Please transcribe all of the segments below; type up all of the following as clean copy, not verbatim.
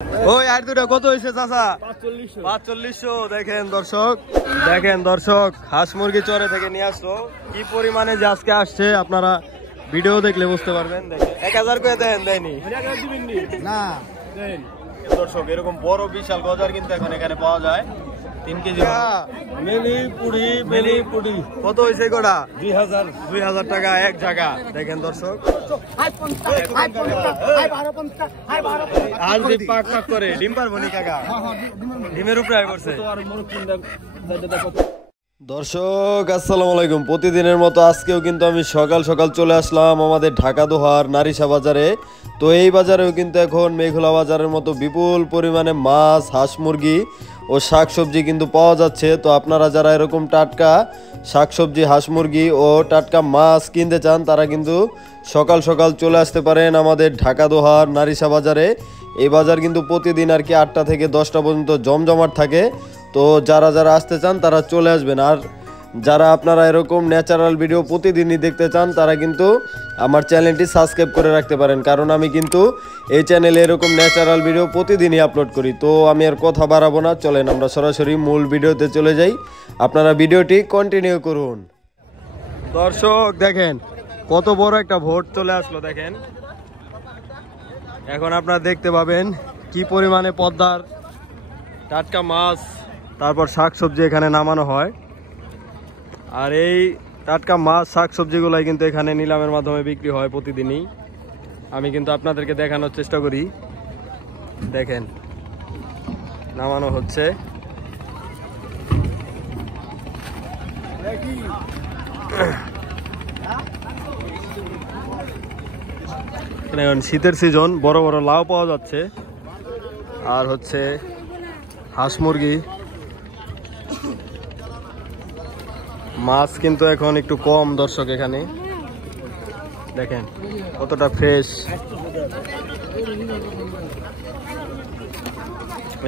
ওই আর দুটা কত হয়েছে চাচা? 4500। দেখেন দর্শক হাঁস মুরগি চরে থেকে নিয়ে আসলো, কি পরিমাণে যে আজকে আসছে আপনারা ভিডিও দেখলে বুঝতে পারবেন। দেখেন 1000 করে দেন, দেয়নি না দর্শক। এরকম বড় বিশাল গজার কিন্তু এখন এখানে পাওয়া যায় 3 কেজি। মেলি পুড়ি কত হয়েছে গোটা? 2000 টাকা এক জায়গা। দেখেন দর্শক আজ পাক পাক করে ডিম পারবো নি কাকা, ডিমের উপরে পড়ছে। দর্শক আসসালামু আলাইকুম। প্রতিদিনের মতো আজকেও কিন্তু আমি সকাল সকাল চলে আসলাম আমাদের ঢাকা দোহার নারিশা বাজারে। তো এই বাজারেও কিন্তু এখন মেঘলা বাজারের মতো বিপুল পরিমাণে মাছ, হাঁস মুরগি ও শাকসবজি কিন্তু পাওয়া যাচ্ছে। তো আপনারা যারা এরকম টাটকা শাকসবজি, হাঁস মুরগি ও টাটকা মাছ কিনতে চান তারা কিন্তু সকাল সকাল চলে আসতে পারেন আমাদের ঢাকা দোহার নারিশা বাজারে। এই বাজার কিন্তু প্রতিদিন আর কি 8টা থেকে 10টা পর্যন্ত জমজমাট থাকে। তো যারা যারা আসতে চান তারা চলে আসবেন। আর যারা আপনারা এরকম ন্যাচারাল ভিডিও প্রতিদিনই দেখতে চান তারা কিন্তু আমার চ্যানেলটি সাবস্ক্রাইব করে রাখতে পারেন, কারণ আমি কিন্তু এই চ্যানেলে এরকম ন্যাচারাল ভিডিও প্রতিদিনই আপলোড করি। তো আমি আর কথা বাড়াবো না, চলেন আমরা সরাসরি মূল ভিডিওতে চলে যাই। আপনারা ভিডিওটি কন্টিনিউ করুন। দর্শক দেখেন কত বড় একটা ভোট চলে আসলো। দেখেন এখন আপনারা দেখতে পাবেন কি পরিমাণে পদ্মার টাটকা মাছ তারপর শাকসবজি এখানে নামানো হয়। আর এই টাটকা মাছ শাকসবজিগুলাই কিন্তু এখানে নিলামের মাধ্যমে বিক্রি হয় প্রতিদিনই। আমি কিন্তু আপনাদেরকে দেখানোর চেষ্টা করি। দেখেন নামানো হচ্ছে। এখন শীতের সিজন, বড় বড় লাউ পাওয়া যাচ্ছে আর হচ্ছে হাঁস মুরগি। মাছ কিন্তু এখন একটু কম দর্শক। এখানে দেখেন কতটা ফ্রেশ।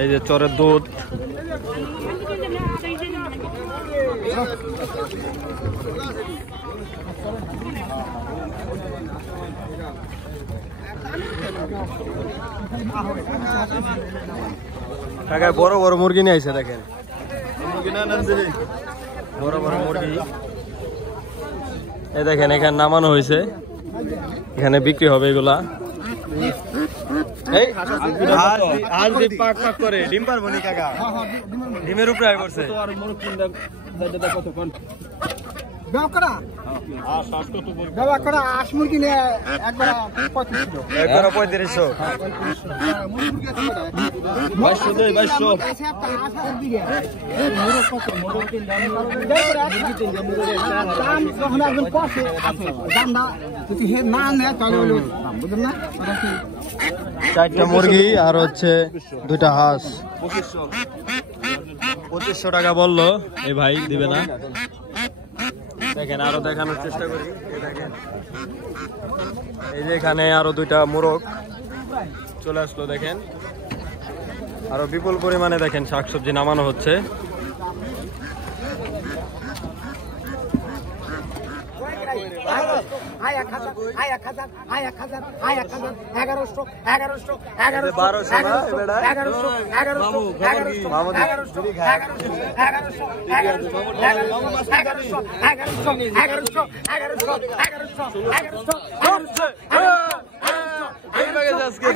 এই যে চরের দুধ, টাকায় বড় বড় মুরগি নিয়ে আসে। দেখেন বড় বড় মুরগি এই দেখেন এখানে নামানো হয়েছে, এখানে বিক্রি হবে এগুলা। পাক পাক করে ডিম পারবো নি কাকা, ডিমের উপরে পড়ছে। চারটা মুরগি আর হচ্ছে 2টা হাঁস 2500 টাকা বললো এই ভাই, দিবে না। দেখেন আরো দেখানোর চেষ্টা করি। এই যে এখানে আরো 2টা মোরগ চলে আসলো। দেখেন আরো বিপুল পরিমাণে দেখেন শাকসবজি নামানো হচ্ছে।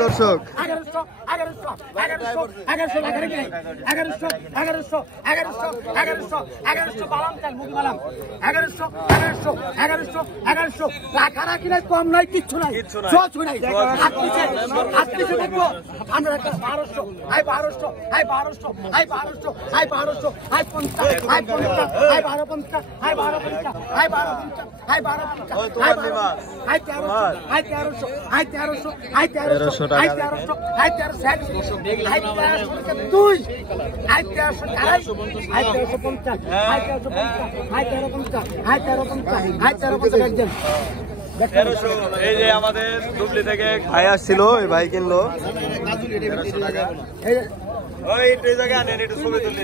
দর্শক কম নাই, কিচ্ছু নাই, কিচ্ছু নাই। 1200, 1200, 1200, 1200, 1200, 1200, 50, 50, 1250, 1250, 1250, এই যে আমাদের ডুবলি থেকে ভাই আসছিল, এই ভাই কিনলো 1300 টাকা। ওই জায়গায় আনেন একটু ছবি তুলি।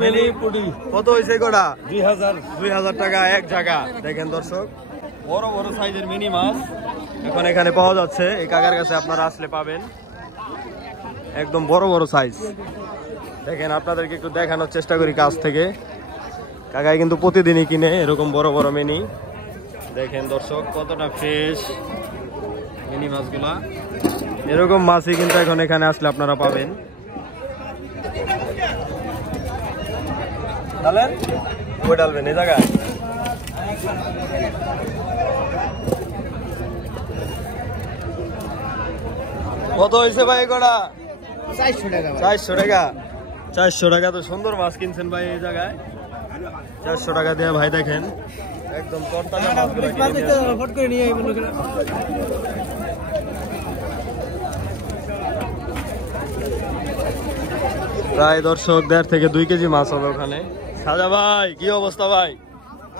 মেলি পুড়ি কত হয়েছে গোটা? 2000 টাকা এক জায়গা। দেখেন দর্শক বড় বড় সাইজের মিনি মাছ এখন এখানে পাওয়া যাচ্ছে। এই কাকার কাছে আপনারা আসলে পাবেন একদম বড় বড় সাইজ। দেখেন আপনাদেরকে একটু দেখানোর চেষ্টা করি কাছ থেকে। কাকাই কিন্তু প্রতিদিনই কিনে এরকম বড় বড় মিনি। দেখেন দর্শক কতটা ফ্রেশ মিনি মাছগুলা। এরকম মাছই কিন্তু এখন এখানে আসলে আপনারা পাবেন। ডালেন ওই ডালবেন এই জায়গায়। কত হয়েছে ভাই কটা? 400 টাকা। 400 টাকা। 400 টাকা তো সুন্দর মাছ কিনছেন ভাই এই জায়গায়। 400 টাকা দিয়ে ভাই দেখেন একদম তরতাজা মাছগুলো কিনে নিয়ে আসছে। ফট করে নিয়ে আইবো লোকেরা। প্রায় দর্শক 1.5 থেকে 2 কেজি মাছ হবে ওখানে। সাজা ভাই কি অবস্থা ভাই?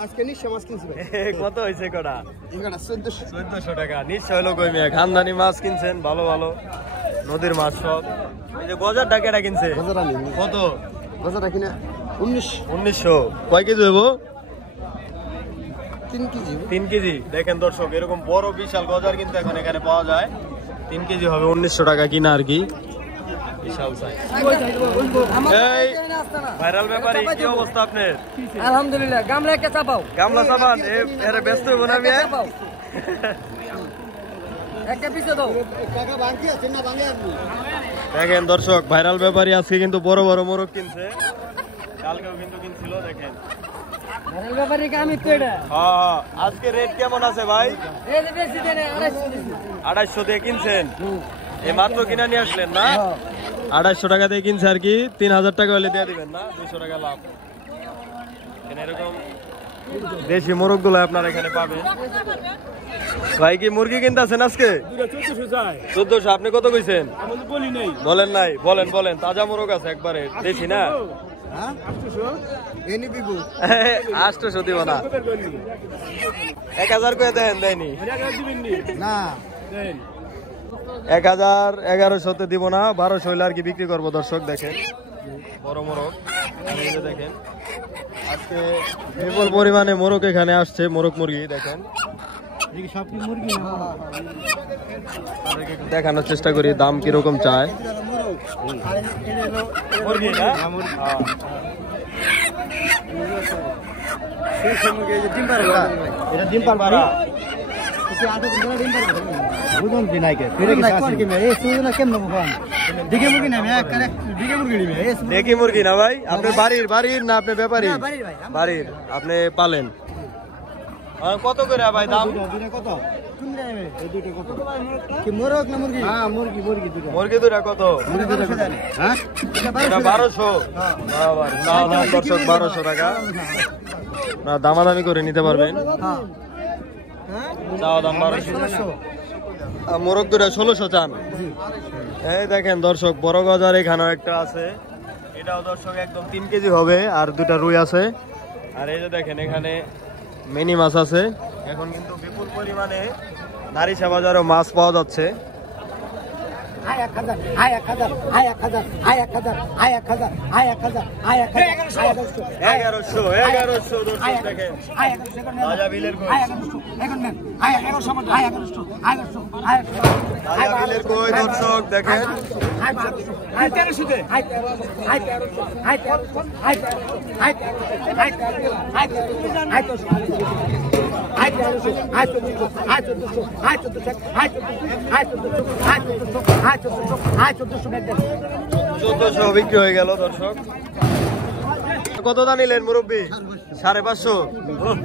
আজকে নিশ্চয় মাছ কিনছি ভাই। কত হয়েছে কটা? এখানে 1400। 1400 টাকা। নিশ্চয় হলো কই মিয়া, খানদানি মাছ কিনছেন ভালো ভালো নদীর মাছ সব। এই যে গজার ডাকেটা কিনছে কত? বাজারটা কিনা 1900। কয় কেজি হইব? 3 কেজি। 3 কেজি। দেখেন দর্শক এরকম বড় বিশাল গজার কিন্তু এখন এখানে পাওয়া যায়। 3 কেজি হবে 1900 টাকা কিনা আর কি। বিশাল সাইজ। এই ভাইরাল ব্যাপারী কি অবস্থা আপনার? আলহামদুলিল্লাহ। গামলা একটা চাপাও। গামলা সাবান এর ব্যস্ত হইব না মিয়া? একটা পিছে দাও। কাকা বাকি আছে না ভাঙে আপনি? দেখেন দর্শক ভাইরাল ব্যাপারী আজকে কিন্তু বড় বড় মোরগ কিনছে। কালকেও কিন্তু কিনছিল। দেখেন ভাইরাল ব্যাপারে কি আমি পেড়া? হ্যাঁ আজকে রেট কেমন আছে ভাই? এই যে বেশি দেন 250 দিছি। 250 দিয়ে কিনছেন? এই মাত্র কিনা নিয়ে আসলেন না? 250 টাকা দিয়ে কিনছে আর কি। 3000 টাকা হলে দিয়ে দিবেন না? 200 টাকা লাভ। এরকম দেশি মোরগ গুলো আপনারা এখানে পাবেন। ভাই কি মুরগি কিনতেছেন আজকে? 1400। আপনি কত কইছেন? বলেন নাই। বলেন বলেন। তাজা মোরগ আছে একবারে দেশি না? 800 দিব না। 1000 করে দেন। দেয়নি না 1000 1100 দিব না। 1200 হইলে আর কি বিক্রি করবো। দর্শক দেখেন বড় মোরগ। এই যে দেখেন আজকে বিপুল পরিমাণে মোরগ এখানে আসছে। মোরগ মুরগি দেখেন। সব কি মুরগি না? দেখানোর চেষ্টা করি দাম কিরকম চায়। মুরগি না? এটা ডিম পারবা? দেখি মুরগি না ভাই? আপনার বাড়ির না আপনি ব্যাপারী? বাড়ির। আপনি পালেন কত করে ভাই দাম? কত মুরগি দুটা কত? 1200। দর্শক 1200 টাকা। দামাদামি করে নিতে পারবেন। চাওয়া দাম 1200। মোরগ দুটা 1600 চান। এই দেখেন দর্শক বড় গজার এখানেও একটা আছে। এটাও দর্শক একদম 3 কেজি হবে। আর দুটা রুই আছে। আর এই যে দেখেন এখানে মিনি মাছ আছে। এখন কিন্তু বিপুল পরিমাণে নারিশা বাজারেও মাছ পাওয়া যাচ্ছে। 1100 দেখেন তাজা বিলের কই। তাজা বিলের কই দর্শক দেখেন। চোদ্দশো বিক্রি হয়ে গেল দর্শক। কত দাম নিলেন মুরব্বী? 550।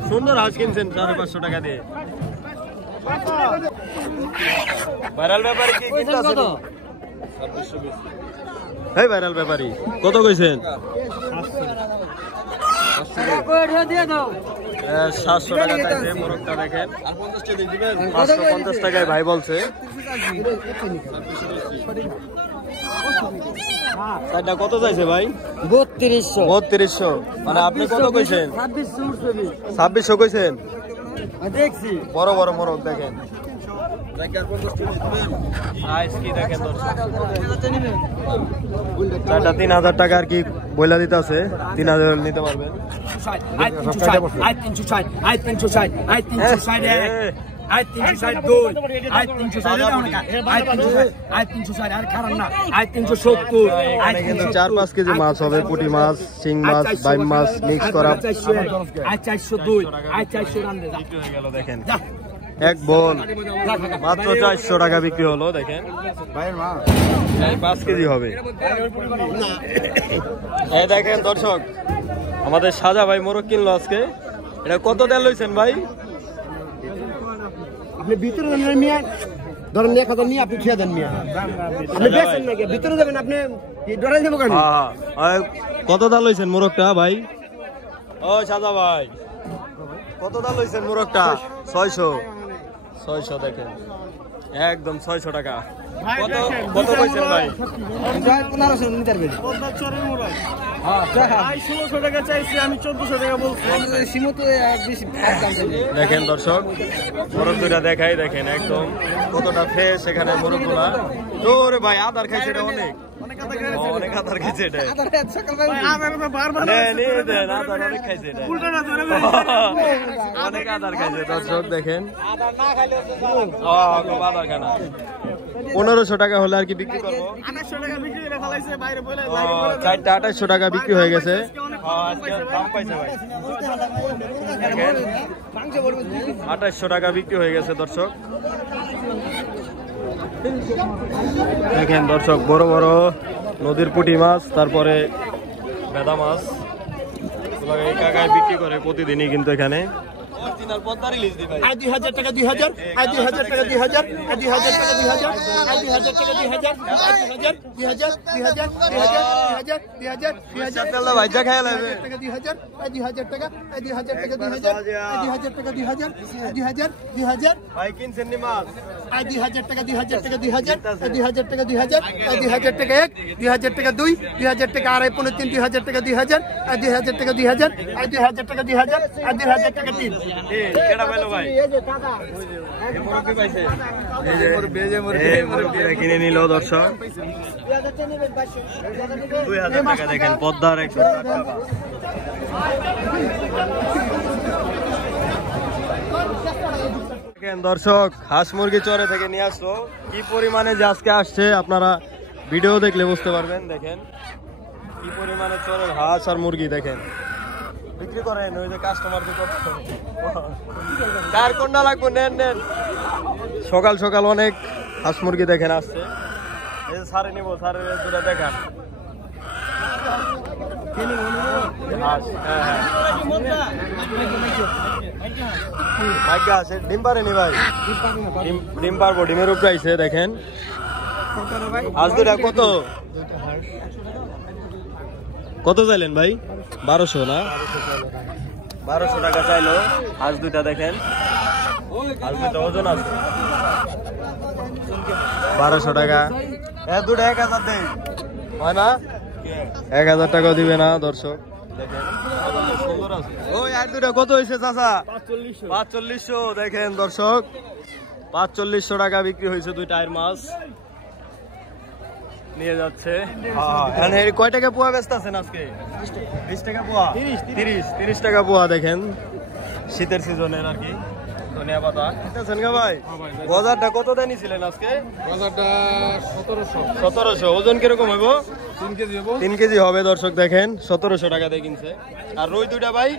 সুন্দর হাঁস কিনছেন 550 টাকা দিয়ে। ভাইরাল ব্যাপারী কি কিনতেছেন? এই ভাইরাল ব্যাপারী কত কইছেন? 700 টাকা চাইছে মোরগটা। দেখেন 550 টাকায় ভাই বলছে। কত চাইছে ভাই? 3200। মানে আপনি কত কইছেন? 2600 কইছেন। দেখছি বড় বড় মোরগ দেখেন। দেখেন 3000 টাকা আর কি বইলা দিতে আছে। 3000 নিতে পারবেন। আয় 362 আয় 360 আয় 360 আর খারাপ না আয় 370 আয় কিন্তু 4-5 কেজি মাছ হবে, পুঁটি মাছ, শিং মাছ, বাইম মাছ মিক্স করা। আয় 402 আয় 400 রান দে বিক্রি হয়ে গেল দেখেন, এক বোন মাত্র 400 টাকা বিক্রি হলো দেখেন। ভাইয়ের মা 5 কেজি হবে। এই দেখেন দর্শক, আমাদের সাজা ভাই মোরগ কিনলো আজকে। এটা কত দেন লইছেন ভাই? আপনি ভিতরে দেন মিয়া, ধরেন 1000 নিয়ে আপনি ছেড়ে দেন মিয়া, আপনি বেচেন নাকি ভিতরে দেবেন? আপনি ডরাই দেবো কেন? হ্যাঁ, কত দাম লইছেন মোরগটা ভাই? ও সাজা ভাই, কত দাম লইছেন মোরগটা? 600 দেখেন, একদম 600 টাকা। কত কত কইছেন ভাই? 1500 নিতে পারবেন। দেখেন দর্শক, মোরগ দুইটা দেখাই, দেখেন একদম কতটা ফ্রেশ এখানে মোরগগুলা। ওরে ভাই আদার খাইছে এটা, অনেক আদার খাইছে এটা, অনেক খাইছে এটা, অনেক আদার খাইছে দর্শক দেখেন। আদার খানা 1500 টাকা হলে আর কি বিক্রি করবো। 4টা 2800 টাকা বিক্রি হয়ে গেছে। দাম পাইছে ভাই, 2800 টাকা বিক্রি হয়ে গেছে দর্শক। দেখেন দর্শক, বড় বড় নদীর পুঁটি মাছ, তারপরে ভেদা মাছ এই কাকায় বিক্রি করে প্রতিদিনই কিন্তু এখানে। 2000 টাকা 2000, 2000 টাকা 2000, 2000 টাকা 2000, 2000 টাকা 2000, 2000 2000 2000 2000 2000 2000 ভাইজা খাই লাগবে। 2000 2000 টাকা 2000 টাকা 2000, 2000 টাকা 2000, 2000 2000 ভাই কিনছেন নি মাছ? 2000 টাকা 2000 টাকা 2000, 2000 টাকা 2000, 2000 টাকা 1, 2000 টাকা 2, 2000 টাকা 2.5 3, 2000 টাকা 2000, 2000 টাকা 2000, 2000 টাকা 2000, 2000 টাকা 3। কেডা পাইলো ভাই? এই মুরব্বি পাইছে, এই মুরব্বিরা কিনে নিল দর্শক। 2000 টাকা দেখেন, পদ্মার 100 টাকা। দেখেন দর্শক, হাঁস মুরগি চরে থেকে নিয়ে আসলো, কি পরিমাণে যে আজকে আসছে আপনারা ভিডিও দেখলে বুঝতে পারবেন। দেখেন কি পরিমাণে চরের হাঁস আর মুরগি দেখেন বিক্রি করেন। ওই যে কাস্টমার কার কোনটা লাগবে নেন নেন। সকাল সকাল অনেক হাঁস মুরগি দেখেন আসছে। এই যে সারে নিবো, সারের দুটা দেখান। হাঁস, হ্যাঁ ভাগ্য আছে। ডিম পারেনি ভাই? ডিম পারবো, ডিমের উপরে আইছে দেখেন। আজ দুটা কত কত চাইলেন ভাই? 1200 না? 1200 টাকা চাইলো আজ দুইটা দেখেন। আজ দুইটা ওজন আছে 1200 টাকা। দুটা 1000 দেয় হয় না? 1000 টাকা দিবে না দর্শক দেখেন। সুন্দর আছে। ওই আর দুটা কত হয়েছে চাচা? 4500 দেখেন দর্শক, 4500 টাকা বিক্রি হয়েছে দুইটা আয়ের মাছ। নিয়ে যাচ্ছে। কয় টাকা পোয়া ব্যস্ত আছেন আজকে? 20 টাকা পোয়া, 30 টাকা পোয়া দেখেন, শীতের সিজনের আর কি ধনিয়া পাতা। আছেন গা ভাই? বাজারটা কত দেয় নিছিলেন আজকে? বাজারটা 1700। ওজন কিরকম হইব? 3 কেজি হবো। 3 কেজি হবে দর্শক দেখেন, 1700 টাকা দিয়ে কিনছে। আর রুই দুইটা ভাই?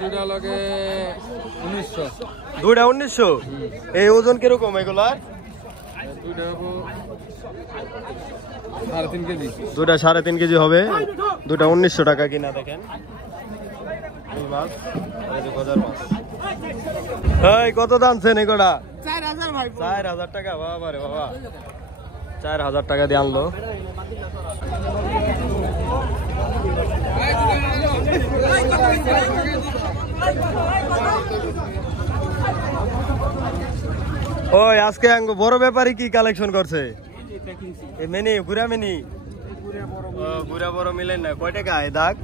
দুইটা লাগে 1900। দুইটা 1900। এই ওজন কিরকম এগুলার? দুইটা হবো 3.5 কেজি। দুইটা 3.5 কেজি হবে, দুইটা 1900 টাকা কিনা দেখেন। এই মাছ, এই যে গজার মাছ। এই কত দামছেন এগুলা? 4000 ভাই। 4000 টাকা, বাবা রে বাবা, 4000 টাকা দিয়ে আনলো। ওই আজকে বড় ব্যাপারী কি কালেকশন করছে? মিনি গুড়া মিনি গুড়া বড় মিলেন না। কয় টাকা এই দাগ?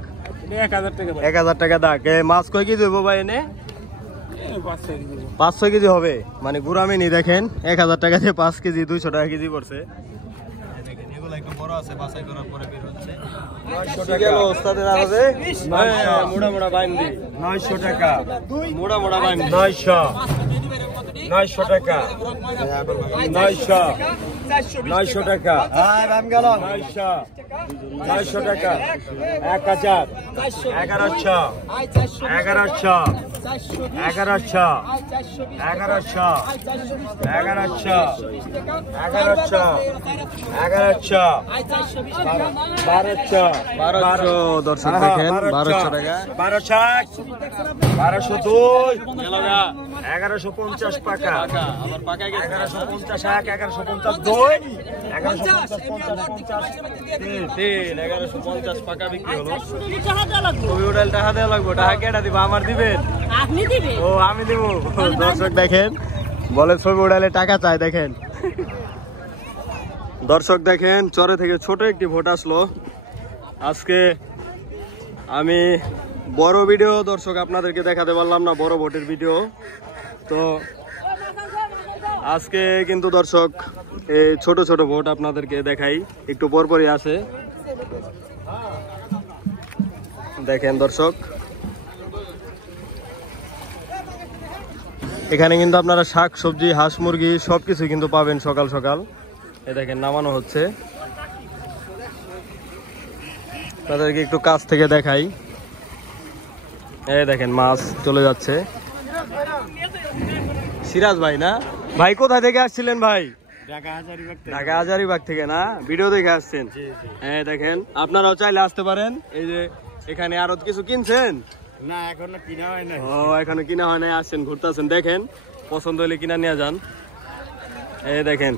1000 টাকা। 1000 টাকা দাগ। মাছ কয় কেজি হইব ভাই এনে? 500 কেজি হবে। মানে গুড়া মিনি দেখেন 1000 টাকা দিয়ে 5 কেজি 200 টাকা কেজি পড়ছে। এগুলো একটু বড় আছে, বাছাই করার পরে বের হচ্ছে। 900 টাকা ওস্তাদের আরবে মোড়া মোড়া বাইন্দি 900 টাকা। মোড়া মোড়া বাইন্দি 900। 900 টাকা 900 টাকা 900 টাকা 1000 1100 1100 1100 1100 1100 1200 দর্শক দেখেন 1200 টাকা 1202 1150 টাকা 1150 1150 2 1150 টাকা বিক্রি হলো ছবি উঠাল টাকা দেওয়া লাগবে টাকা কেটা দিবা আমার দিবেন আপনি দিবেন ও আমি দেবো দর্শক দেখেন বলে ছবি উঠালে টাকা চাই দেখেন দর্শক দেখেন চরে থেকে ছোট একটি ভোট আসলো আজকে আমি বড় ভিডিও দর্শক আপনাদেরকে দেখাতে পারলাম না বড় ভোটের ভিডিও তো আজকে কিন্তু দর্শক এই ছোট ছোট ভোট আপনাদেরকে দেখাই একটু পরপরই আসে দেখেন দর্শক এখানে কিন্তু আপনারা শাক সবজি হাঁস মুরগি সবকিছু কিন্তু পাবেন সকাল সকাল এই দেখেন নামানো হচ্ছে আপনাদেরকে একটু কাছ থেকে দেখাই এই দেখেন মাছ চলে যাচ্ছে সিরাজ ভাই না ভাই কোথায় থেকে আসছিলেন ভাই ঢাকা হাজারীবাগ থেকে না ভিডিও দেখে আসছেন হ্যাঁ দেখেন আপনারাও চাইলে আসতে পারেন এই যে এখানে আরো কিছু কিনছেন না এখনো কিনা হয় না ও এখনো কিনা হয় না আসছেন ঘুরতে আসছেন দেখেন পছন্দ হলে কিনা নিয়ে যান এই দেখেন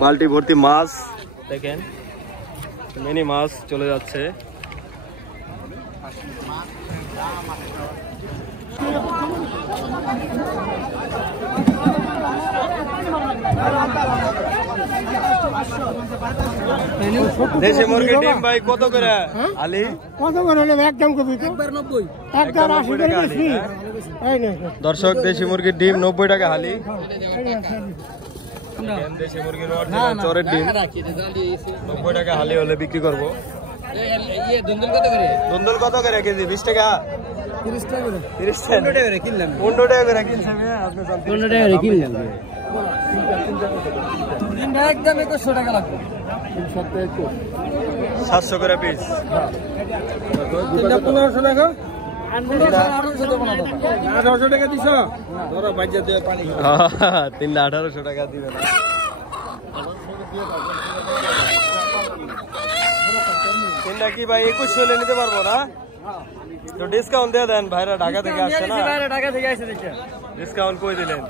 বালতি ভর্তি মাছ দেখেন মিনি মাছ চলে যাচ্ছে দেশি মুরগি ডিম ভাই কত করে আলি কত করে হলে একদম কবি তো 90 একদম 80 করে বেশি এই নে দর্শক দেশি মুরগির ডিম 90 টাকা হালি দেশি মুরগির চরের ডিম 90 টাকা হালি হলে বিক্রি করবো দুন্দুল কত করে কেজি 20 টাকা 30 টাকা করে 30 টাকা করে কিনলাম 15 টাকা করে কিনছেন আপনি 15 টাকা করে কিনলাম একদম 2100 টাকা লাগবে 700 করে পিস 1500 টাকা 1800 টাকা দিছো ধরো বাজে দিয়ে পানি 1800 টাকা দিবেন তিনটা কি ভাই 2100 হলে নিতে পারবো না তো ডিসকাউন্ট দিয়ে দেন ভাইরা ঢাকা থেকে আসছে না ঢাকা থেকে আসছে দেখে ডিসকাউন্ট কই দিলেন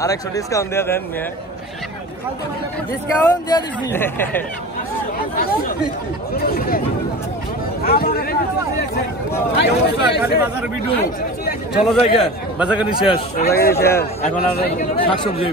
আর 100 ডিসকাউন্ট দিয়ে দেন মেয়ে ডিসকাউন্ট দিয়ে দিছি চলো জায়গা বাজার শেষ এখন আর শাকসবজি